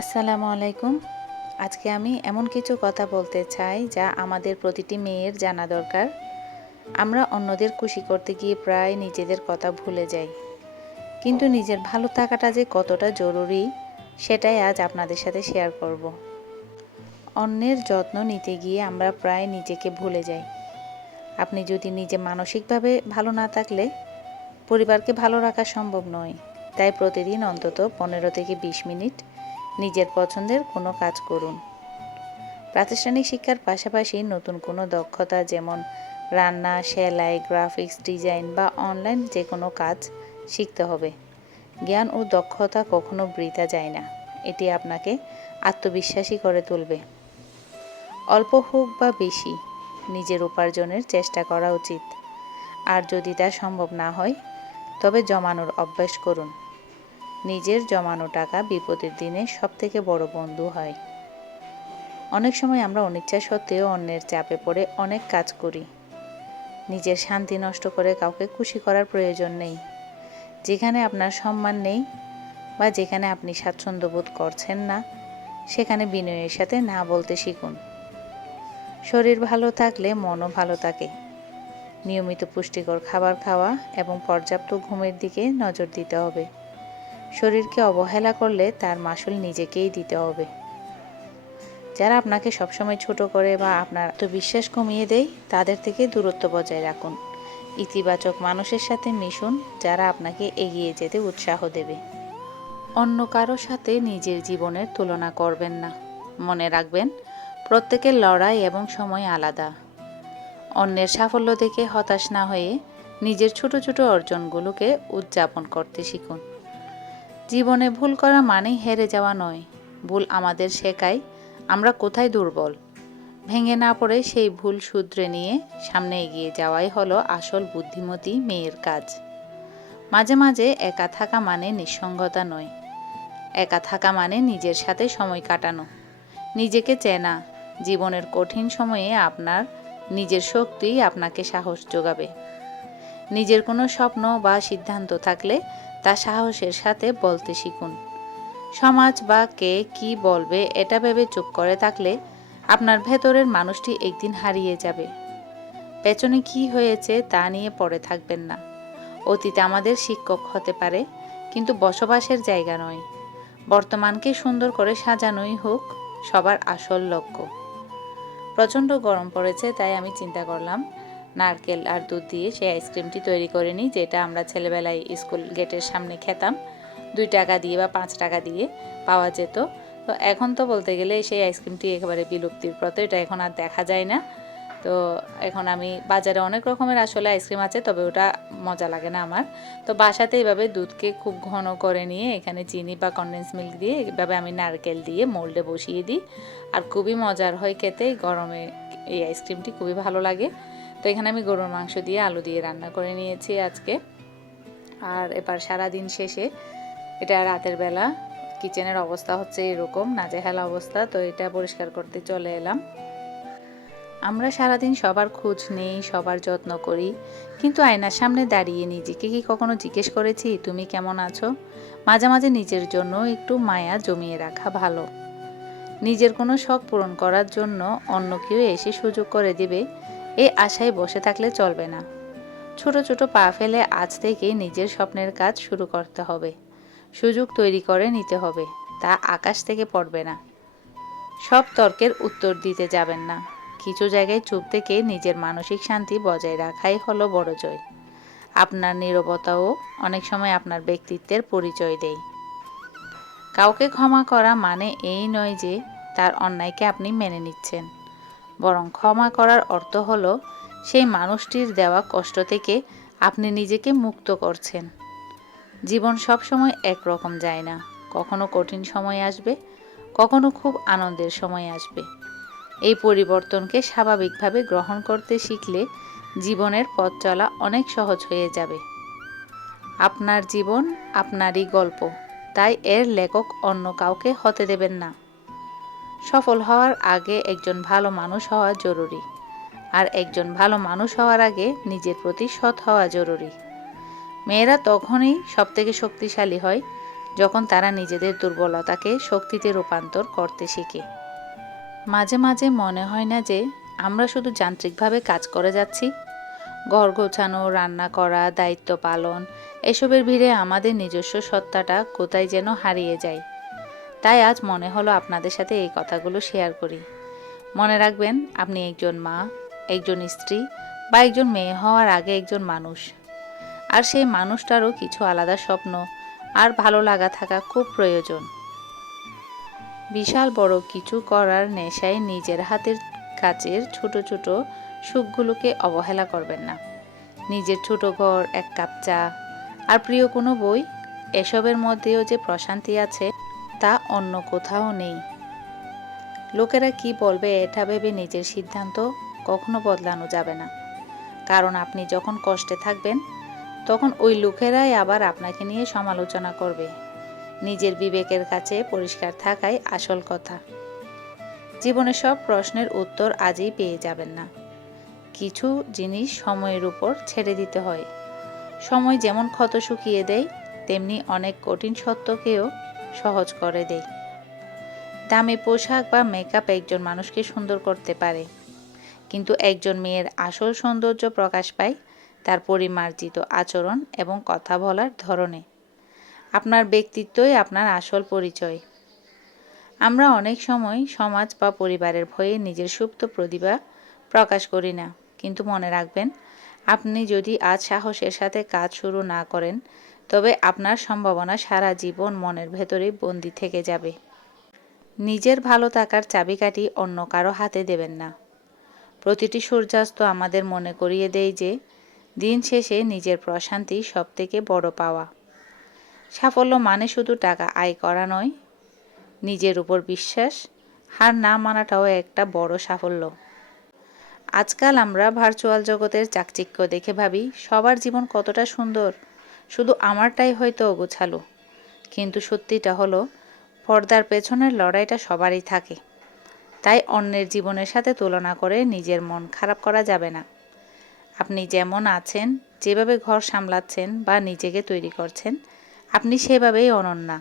আসসালামু আলাইকুম। আজকে আমি এমন কিছু কথা বলতে চাই যা আমাদের প্রতিটি মেয়ের জানা দরকার। আমরা অন্যদের খুশি করতে গিয়ে প্রায় নিজেদের কথা ভুলে যাই, কিন্তু নিজের ভালো থাকাটা যে কতটা জরুরি সেটাই আজ আপনাদের সাথে শেয়ার করব। অন্যের যত্ন নিতে গিয়ে আমরা প্রায় নিজেকে ভুলে যাই। আপনি যদি নিজে মানসিকভাবে ভালো না থাকলে পরিবারকে ভালো রাখা সম্ভব নয়। তাই প্রতিদিন অন্তত 15 থেকে 20 মিনিট নিজের পছন্দের কোনো কাজ করুন। প্রাতিষ্ঠানিক শিক্ষার পাশাপাশি নতুন কোনো দক্ষতা যেমন রান্না, সেলাই, গ্রাফিক্স ডিজাইন বা অনলাইন যে কোনো কাজ শিখতে হবে। জ্ঞান ও দক্ষতা কখনো বৃথা যায় না, এটি আপনাকে আত্মবিশ্বাসী করে তুলবে। অল্প হোক বা বেশি নিজের উপার্জনের চেষ্টা করা উচিত, আর যদি তা সম্ভব না হয় তবে জমানোর অভ্যাস করুন। নিজের জমানো টাকা বিপদের দিনে সবথেকে বড় বন্ধু হয়। অনেক সময় আমরা অনিচ্ছা সত্ত্বেও অন্যের চাপে পড়ে অনেক কাজ করি। নিজের শান্তি নষ্ট করে কাউকে খুশি করার প্রয়োজন নেই। যেখানে আপনার সম্মান নেই বা যেখানে আপনি স্বাচ্ছন্দ্য বোধ করছেন না, সেখানে বিনয়ের সাথে না বলতে শিখুন। শরীর ভালো থাকলে মনও ভালো থাকে। নিয়মিত পুষ্টিকর খাবার খাওয়া এবং পর্যাপ্ত ঘুমের দিকে নজর দিতে হবে। শরীরকে অবহেলা করলে তার মাসুল নিজেকেই দিতে হবে। যারা আপনাকে সবসময় ছোট করে বা আপনার আত্মবিশ্বাস কমিয়ে দেয়, তাদের থেকে দূরত্ব বজায় রাখুন। ইতিবাচক মানুষের সাথে মিশুন, যারা আপনাকে এগিয়ে যেতে উৎসাহ দেবে। অন্য কারো সাথে নিজের জীবনের তুলনা করবেন না। মনে রাখবেন, প্রত্যেকের লড়াই এবং সময় আলাদা। অন্যের সাফল্য দেখে হতাশ না হয়ে নিজের ছোট ছোট অর্জনগুলোকে উদযাপন করতে শিখুন। জীবনে ভুল করা মানেই হেরে যাওয়া নয়। ভুল আমাদের শেখায় আমরা কোথায় দুর্বল। ভেঙে না পড়ে সেই ভুল শুধরে নিয়ে সামনে এগিয়ে যাওয়াই হলো আসল বুদ্ধিমতী মেয়ের কাজ। মাঝে মাঝে একা থাকা মানে নিঃসঙ্গতা নয়। একা থাকা মানে নিজের সাথে সময় কাটানো, নিজেকে চেনা। জীবনের কঠিন সময়ে আপনার নিজের শক্তিই আপনাকে সাহস যোগাবে। নিজের কোনো স্বপ্ন বা সিদ্ধান্ত থাকলে তা সাহসের সাথে বলতে শিখুন। সমাজ বা কে কি বলবে এটা ভেবে চুপ করে থাকলে আপনার ভেতরের মানুষটি একদিন হারিয়ে যাবে। পেছনে কি হয়েছে তা নিয়ে পড়ে থাকবেন না। অতীত আমাদের শিক্ষক হতে পারে, কিন্তু বসবাসের জায়গা নয়। বর্তমানকে সুন্দর করে সাজানোই হোক সবার আসল লক্ষ্য। প্রচণ্ড গরম পড়েছে, তাই আমি চিন্তা করলাম নারকেল আর দুধ দিয়ে সেই আইসক্রিমটি তৈরি করে নিই, যেটা আমরা ছেলেবেলায় স্কুল গেটের সামনে খেতাম। 2 টাকা দিয়ে বা 5 টাকা দিয়ে পাওয়া যেত। তো এখন তো বলতে গেলে সেই আইসক্রিমটি একেবারে বিলুপ্তির পথে, এটা এখন আর দেখা যায় না। তো এখন আমি বাজারে অনেক রকমের আসলে আইসক্রিম আছে, তবে ওটা মজা লাগে না আমার। তো বাসাতে এইভাবে দুধকে খুব ঘন করে নিয়ে এখানে চিনি বা কনডেন্স মিল্ক দিয়ে এইভাবে আমি নারকেল দিয়ে মোল্ডে বসিয়ে দিই, আর খুবই মজার হয় খেতে। গরমে এই আইসক্রিমটি খুবই ভালো লাগে। তো এখানে আমি গরুর মাংস দিয়ে আলু দিয়ে রান্না করে নিয়েছি আজকে। আর এবার সারাদিন শেষে এটা রাতের বেলা কিচেনের অবস্থা হচ্ছে এরকম নাজেহাল অবস্থা, তো এটা পরিষ্কার করতে চলে এলাম। আমরা সারাদিন সবার খোঁজ নেই, সবার যত্ন করি, কিন্তু আয়নার সামনে দাঁড়িয়ে নিজেকে কি কখনো জিজ্ঞেস করেছি তুমি কেমন আছো? মাঝে মাঝে নিজের জন্য একটু মায়া জমিয়ে রাখা ভালো। নিজের কোনো শখ পূরণ করার জন্য অন্য কেউ এসে সুযোগ করে দেবে এই আশায় বসে থাকলে চলবে না। ছোট ছোট পা ফেলে আজ থেকে নিজের স্বপ্নের কাজ শুরু করতে হবে। সুযোগ তৈরি করে নিতে হবে, তা আকাশ থেকে পড়বে না। সব তর্কের উত্তর দিতে যাবেন না। কিছু জায়গায় চুপ থেকে নিজের মানসিক শান্তি বজায় রাখাই হলো বড় জয়। আপনার নীরবতাও অনেক সময় আপনার ব্যক্তিত্বের পরিচয় দেয়। কাউকে ক্ষমা করা মানে এই নয় যে তার অন্যায়কে আপনি মেনে নিচ্ছেন, বরং ক্ষমা করার অর্থ হলো সেই মানুষটির দেওয়া কষ্ট থেকে আপনি নিজেকে মুক্ত করছেন। জীবন সবসময় একরকম যায় না। কখনো কঠিন সময় আসবে, কখনো খুব আনন্দের সময় আসবে। এই পরিবর্তনকে স্বাভাবিকভাবে গ্রহণ করতে শিখলে জীবনের পথ চলা অনেক সহজ হয়ে যাবে। আপনার জীবন আপনারই গল্প, তাই এর লেখক অন্য কাউকে হতে দেবেন না। সফল হওয়ার আগে একজন ভালো মানুষ হওয়া জরুরি, আর একজন ভালো মানুষ হওয়ার আগে নিজের প্রতি সৎ হওয়া জরুরি। মেয়েরা তখনই সবথেকে শক্তিশালী হয় যখন তারা নিজেদের দুর্বলতাকে শক্তিতে রূপান্তর করতে শিখে। মাঝে মাঝে মনে হয় না যে আমরা শুধু যান্ত্রিকভাবে কাজ করে যাচ্ছি? ঘর গোছানো, রান্না করা, দায়িত্ব পালন, এসবের ভিড়ে আমাদের নিজস্ব সত্তাটা কোথায় যেন হারিয়ে যায়। তাই আজ মনে হলো আপনাদের সাথে এই কথাগুলো শেয়ার করি। মনে রাখবেন, আপনি একজন মা, একজন স্ত্রী বা একজন মেয়ে হওয়ার আগে একজন মানুষ। আর সেই মানুষটারও কিছু আলাদা স্বপ্ন আর ভালো লাগা থাকা খুব প্রয়োজন। বিশাল বড় কিছু করার নেশায় নিজের হাতের কাছের ছোট ছোট সুখগুলোকে অবহেলা করবেন না। নিজের ছোট ঘর, এক কাপ চা আর প্রিয় কোনো বই, এসবের মধ্যেও যে প্রশান্তি আছে তা অন্য কোথাও নেই। লোকেরা কি বলবে এটা ভেবে নিজের সিদ্ধান্ত কখনো বদলানো যাবে না। কারণ আপনি যখন কষ্টে থাকবেন তখন ওই লোকেরাই আবার আপনাকে নিয়ে সমালোচনা করবে। নিজের বিবেকের কাছে পরিষ্কার থাকাই আসল কথা। জীবনের সব প্রশ্নের উত্তর আজই পেয়ে যাবেন না। কিছু জিনিস সময়ের উপর ছেড়ে দিতে হয়। সময় যেমন ক্ষত শুকিয়ে দেয়, তেমনি অনেক কঠিন সত্যকেও সহজ করে দেয়। দামি পোশাক বা মেকআপ একজন মানুষকে সুন্দর করতে পারে, কিন্তু একজন মেয়ের আসল সৌন্দর্য প্রকাশ পায় তার পরিমার্জিত আচরণ এবং কথা বলার ধরনে। আপনার ব্যক্তিত্বই আপনার আসল পরিচয়। আমরা অনেক সময় সমাজ বা পরিবারের ভয়ে নিজের সুপ্ত প্রতিভা প্রকাশ করি না, কিন্তু মনে রাখবেন, আপনি যদি আজ সাহসের সাথে কাজ শুরু না করেন তবে আপনার সম্ভাবনা সারা জীবন মনের ভেতরেই বন্দী থেকে যাবে। নিজের ভালো থাকার চাবিকাঠি অন্য কারো হাতে দেবেন না। প্রতিটি সূর্যাস্ত আমাদের মনে করিয়ে দেয় যে দিন শেষে নিজের প্রশান্তি সবথেকে বড় পাওয়া। সাফল্য মানে শুধু টাকা আয় করা নয়, নিজের উপর বিশ্বাস, হার না মানাটাও একটা বড় সাফল্য। আজকাল আমরা ভার্চুয়াল জগতের চাকচিক্য দেখে ভাবি সবার জীবন কতটা সুন্দর, শুধু আমারটাই হয়তো অগোছালো। কিন্তু সত্যিটা হলো, পর্দার পেছনের লড়াইটা সবারই থাকে। তাই অন্যের জীবনের সাথে তুলনা করে নিজের মন খারাপ করা যাবে না। আপনি যেমন আছেন, যেভাবে ঘর সামলাচ্ছেন বা নিজেকে তৈরি করছেন, আপনি সেভাবেই অনন্যা।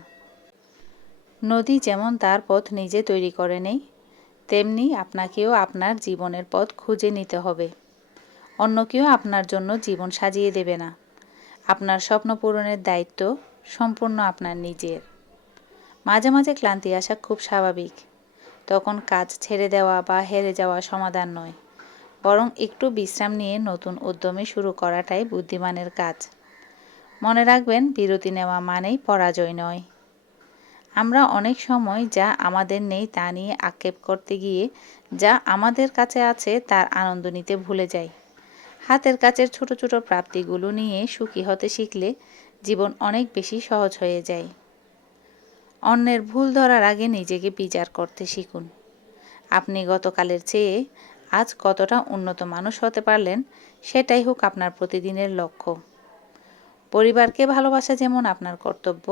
নদী যেমন তার পথ নিজে তৈরি করে নেয়, তেমনি আপনাকেও আপনার জীবনের পথ খুঁজে নিতে হবে। অন্য কেউ আপনার জন্য জীবন সাজিয়ে দেবে না। আপনার স্বপ্ন পূরণের দায়িত্ব সম্পূর্ণ আপনার নিজের। মাঝে মাঝে ক্লান্তি আসা খুব স্বাভাবিক। তখন কাজ ছেড়ে দেওয়া বা হেরে যাওয়া সমাধান নয়, বরং একটু বিশ্রাম নিয়ে নতুন উদ্যমে শুরু করাটাই বুদ্ধিমানের কাজ। মনে রাখবেন, বিরতি নেওয়া মানেই পরাজয় নয়। আমরা অনেক সময় যা আমাদের নেই তা নিয়ে আক্ষেপ করতে গিয়ে যা আমাদের কাছে আছে তার আনন্দ নিতে ভুলে যাই। হাতের কাছের ছোট ছোট প্রাপ্তিগুলো নিয়ে সুখী হতে শিখলে জীবন অনেক বেশি সহজ হয়ে যায়। অন্যের ভুল ধরার আগে নিজেকে বিচার করতে শিখুন। আপনি গতকালের চেয়ে আজ কতটা উন্নত মানুষ হতে পারলেন, সেটাই হোক আপনার প্রতিদিনের লক্ষ্য। পরিবারকে ভালোবাসা যেমন আপনার কর্তব্য,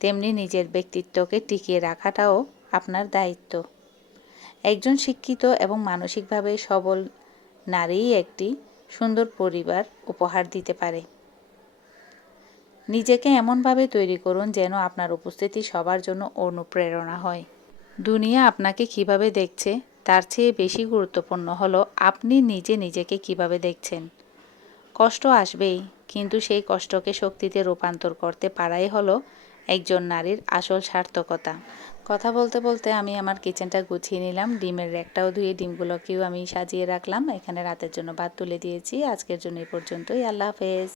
তেমনি নিজের ব্যক্তিত্বকে টিকিয়ে রাখাটাও আপনার দায়িত্ব। একজন শিক্ষিত এবং মানসিকভাবে সবল নারীই একটি সুন্দর পরিবার উপহার দিতে পারে। নিজেকে এমনভাবে তৈরি করুন যেন আপনার উপস্থিতি সবার জন্য অনুপ্রেরণা হয়। দুনিয়া আপনাকে কিভাবে দেখছে তার চেয়ে বেশি গুরুত্বপূর্ণ হলো আপনি নিজে নিজেকে কিভাবে দেখছেন। কষ্ট আসবেই, কিন্তু সেই কষ্টকে শক্তিতে রূপান্তর করতে পারাই হলো একজন নারীর আসল সার্থকতা। কথা বলতে বলতে আমি আমার কিচেনটা গুছিয়ে নিলাম। ডিমের র্যাকটাও ধুয়ে ডিমগুলোকেও আমি সাজিয়ে রাখলাম। এখানে রাতের জন্য ভাত তুলে দিয়েছি। আজকের জন্য এই পর্যন্তই। আল্লাহ হাফেজ।